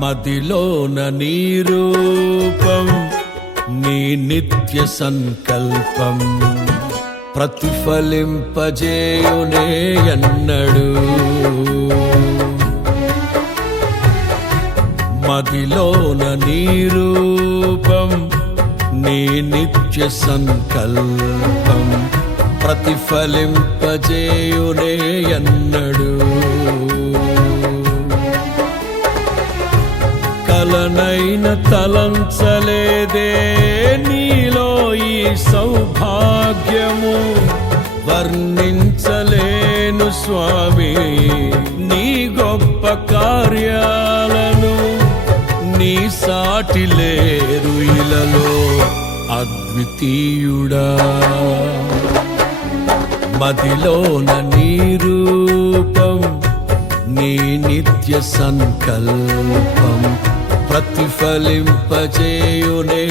మదిలోన నీ రూపం, నీ నిత్య సంకల్పం ప్రతిఫలింపజేయునే ఎన్నడు. మదిలోన నీ రూపం, నీ నిత్య సంకల్పం ప్రతిఫలింపజేయునే ఎన్నడు. కలనైన తలంచలేదే నీలో ఈ సౌభాగ్యము, వర్ణించలేను స్వామి నీ గొప్ప కార్యాలను. నీ సాటి లేరు ఇలలో అద్వితీయుడా. మదిలోన నీ రూపం, నీ నిత్య సంకల్పం ప్రతిఫలింపజేయునే